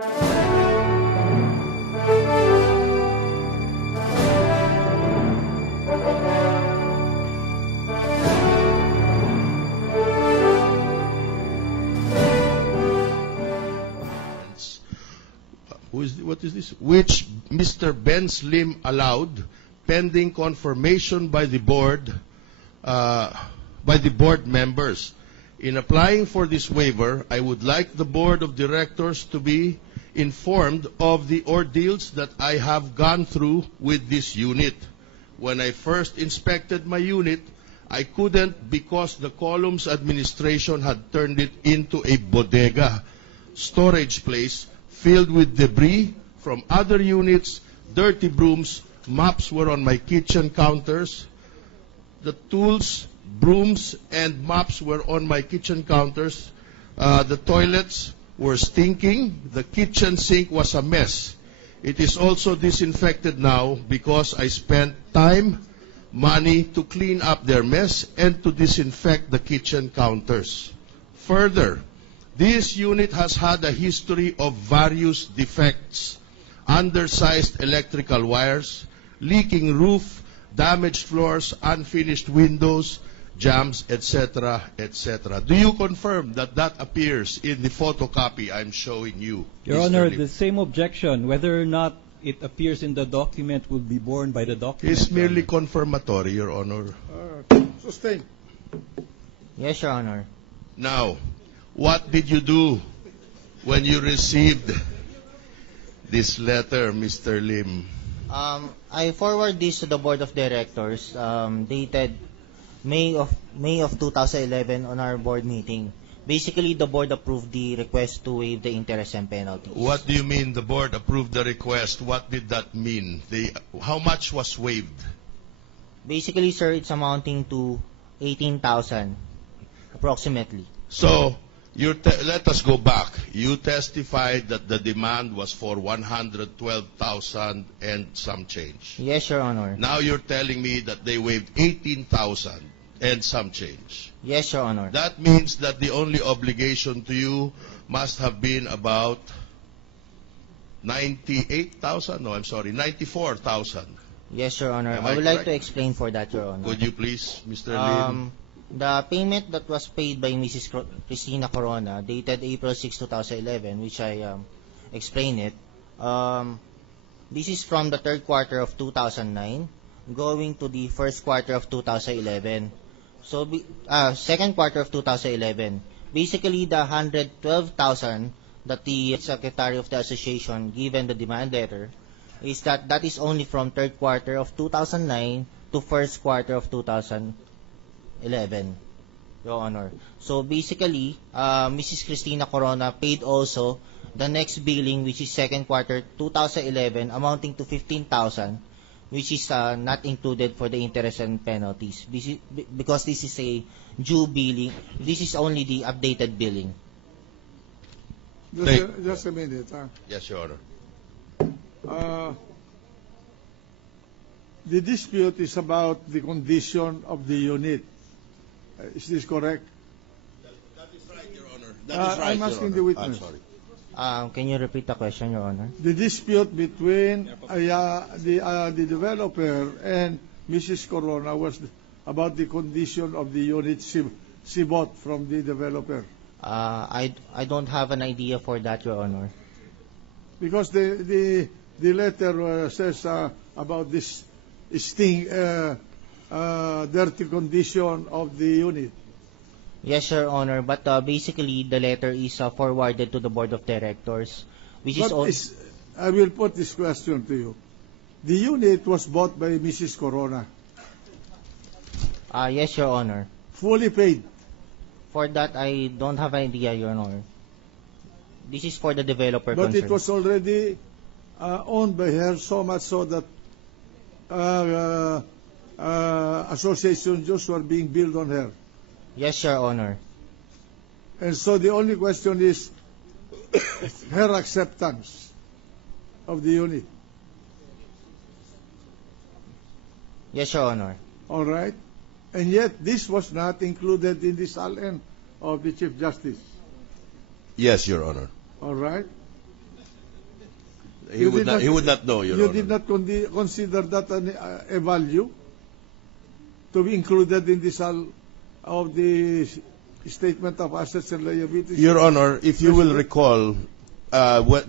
What is this? Which Mr. Ben Slim allowed, pending confirmation by the board members. In applying for this waiver, I would like the board of directors to be informed of the ordeals that I have gone through with this unit. When I first inspected my unit, I couldn't because the columns administration had turned it into a bodega, storage place filled with debris from other units, dirty brooms, mops were on my kitchen counters. The tools, brooms, and mops were on my kitchen counters. The toilets were stinking. The kitchen sink was a mess. It is also disinfected now because I spent time, money to clean up their mess and to disinfect the kitchen counters. Further, this unit has had a history of various defects: undersized electrical wires, leaking roof, damaged floors, unfinished windows, jams, etc., etc. Do you confirm that that appears in the photocopy I'm showing you? Your Honor, the same objection, whether or not it appears in the document, will be borne by the document. It's merely confirmatory, Your Honor. Sustain. Yes, Your Honor. Now, what did you do when you received this letter, Mr. Lim? I forward this to the Board of Directors, dated May of 2011 on our board meeting. Basically, the board approved the request to waive the interest and penalties. What do you mean the board approved the request? What did that mean? How much was waived? Basically, sir, it's amounting to 18,000, approximately. So, let us go back. You testified that the demand was for 112,000 and some change. Yes, Your Honor. Now you're telling me that they waived 18,000 and some change. Yes, Your Honor. That means that the only obligation to you must have been about 98,000? No, I'm sorry, 94,000. Yes, Your Honor. Am I would correct? like to explain for that, Your Honor. Could you please, Mr. Lim? The payment that was paid by Mrs. Cristina Corona, dated April 6, 2011, which I explained it, this is from the third quarter of 2009 going to the first quarter of 2011. So, second quarter of 2011, basically the 112,000 that the Secretary of the Association given the demand letter is that is only from third quarter of 2009 to first quarter of 2011, Your Honor. So basically, Mrs. Cristina Corona paid also the next billing, which is second quarter 2011, amounting to 15,000, which is not included for the interest and penalties. Because this is a due billing. This is only the updated billing. Just a minute. Yes, Your Honor. The dispute is about the condition of the unit. Is this correct? That is right, Your Honor. That is right, I'm asking Your the Honor. witness. I'm sorry. Can you repeat the question, Your Honor? The dispute between the developer and Mrs. Corona was about the condition of the unit she bought from the developer. I don't have an idea for that, Your Honor. Because the letter says about this dirty condition of the unit. Yes, Your Honor, but basically the letter is forwarded to the Board of Directors, which is... I will put this question to you. The unit was bought by Mrs. Corona. Yes, Your Honor. Fully paid. For that, I don't have an idea, Your Honor. This is for the developer But concerned. it was already owned by her, so much so that association dues were being billed on her. Yes, Your Honor. And so the only question is her acceptance of the unit. Yes, Your Honor. All right? And yet this was not included in the SALN of the Chief Justice. Yes, Your Honor. All right? He would not know, Your You Honor. did not consider that a value to be included in the sal of the statement of assets and liabilities? Your Honor, if you will recall,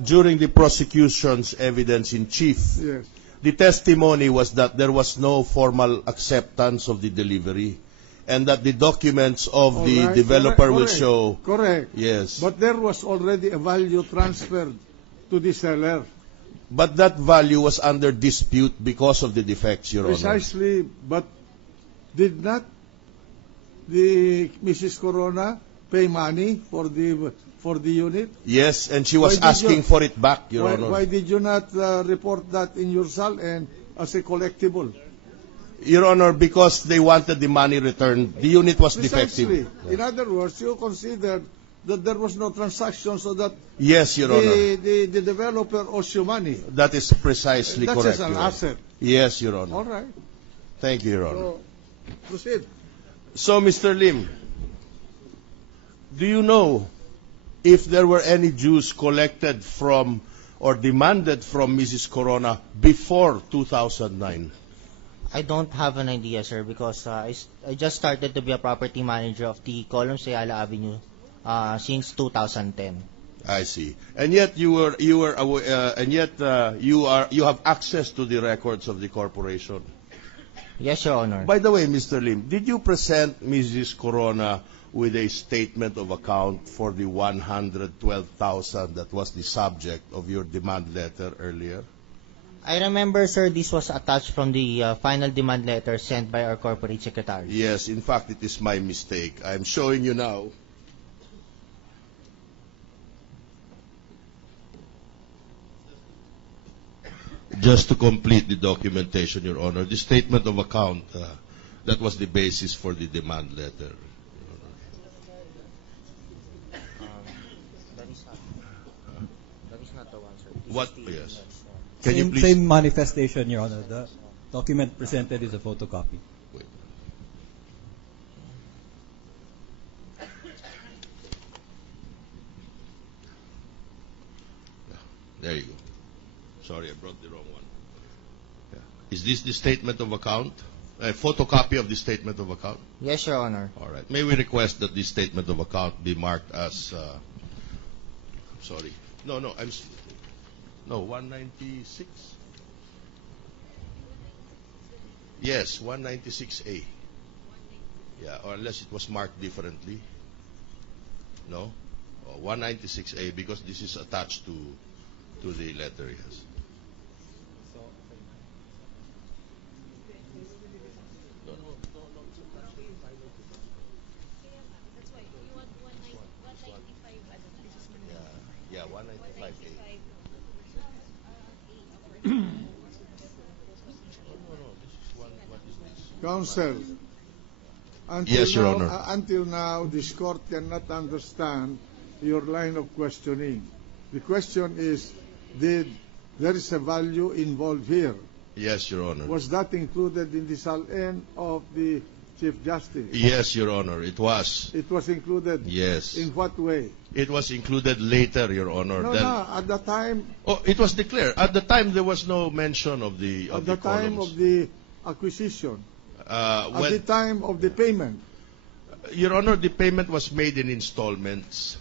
during the prosecution's evidence in chief, Yes. the testimony was that there was no formal acceptance of the delivery, and that the documents of All the right, developer will correct. show. Correct. Yes. But there was already a value transferred to the seller. But that value was under dispute because of the defects, Your Honor. Precisely. But did not the Mrs. Corona pay money for the unit? Yes, and she was Why did asking you- for it back, Your Honor. Why did you not report that in your SAL and as a collectible? Your Honor, because they wanted the money returned. The unit was Precisely. defective. In other words, you considered that there was no transaction, so that Yes, Your Honor. the developer owes you money. That is precisely That's correct, just an Your Honor. asset. Yes, Your Honor. All right. Thank you, Your Honor. So, proceed. So, Mr. Lim, do you know if there were any dues collected from or demanded from Mrs. Corona before 2009? I don't have an idea, sir, because I just started to be a property manager of the Columns Ayala Avenue since 2010. I see. And yet you have access to the records of the corporation. Yes, Your Honor. By the way, Mr. Lim, did you present Mrs. Corona with a statement of account for the 112,000 that was the subject of your demand letter earlier? I remember, sir, this was attached from the final demand letter sent by our corporate secretary. Yes, in fact, it is my mistake. I'm showing you now. Just to complete the documentation, Your Honor, the statement of account, that was the basis for the demand letter. That is not the one, sir. What? Yes. Can you please? Same manifestation, Your Honor. The document presented is a photocopy. Wait. There you go. Sorry, I brought the wrong one. Yeah. Is this the statement of account? A photocopy of the statement of account? Yes, Your Honor. All right. May we request that this statement of account be marked as, sorry. No, 196? Yes, 196A. Yeah, or unless it was marked differently. No? 196A, because this is attached to the letter, yes. Yeah, 195A. What is this? Counsel, Yes, Your Honor. Until now, this court cannot understand your line of questioning. The question is, there is a value involved here? Yes, Your Honor. Was that included in the SAL-N of the Chief Justice? Yes, Your Honor, it was. It was included? Yes. In what way? It was included later, Your Honor. No, at the time, Oh, it was declared. At the time, there was no mention of the at the time columns. of the acquisition, at When- the time of the payment. Your Honor, the payment was made in installments.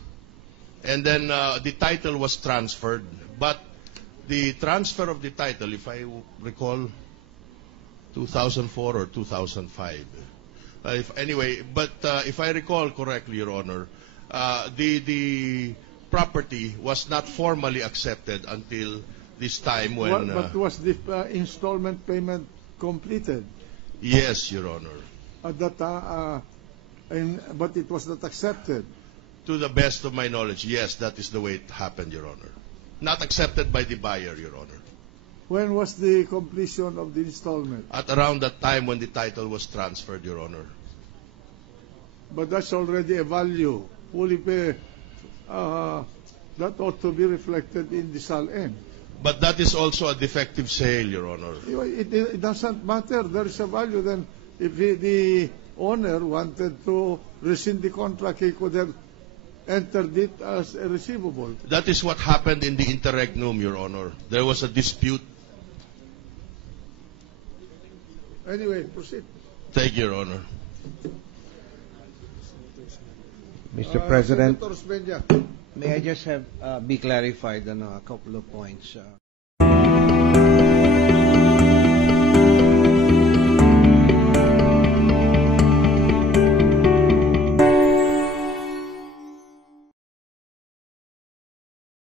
And then the title was transferred. But the transfer of the title, if I recall, 2004 or 2005. If I recall correctly, Your Honor, the property was not formally accepted until this time when... But was the installment payment completed? Yes, Your Honor. At that time, but it was not accepted. To the best of my knowledge, yes, that is the way it happened, Your Honor. Not accepted by the buyer, Your Honor. When was the completion of the installment? At around that time when the title was transferred, Your Honor. But that's already a value. Fully pay, that ought to be reflected in the SAL-N. But that is also a defective sale, Your Honor. It doesn't matter. There is a value. Then, if the owner wanted to rescind the contract, he could have entered it as a receivable. That is what happened in the interregnum, Your Honor. There was a dispute. Anyway, proceed. Thank you, Your Honor. Mr. President, Senator Osmeña. may I just have be clarified on a couple of points?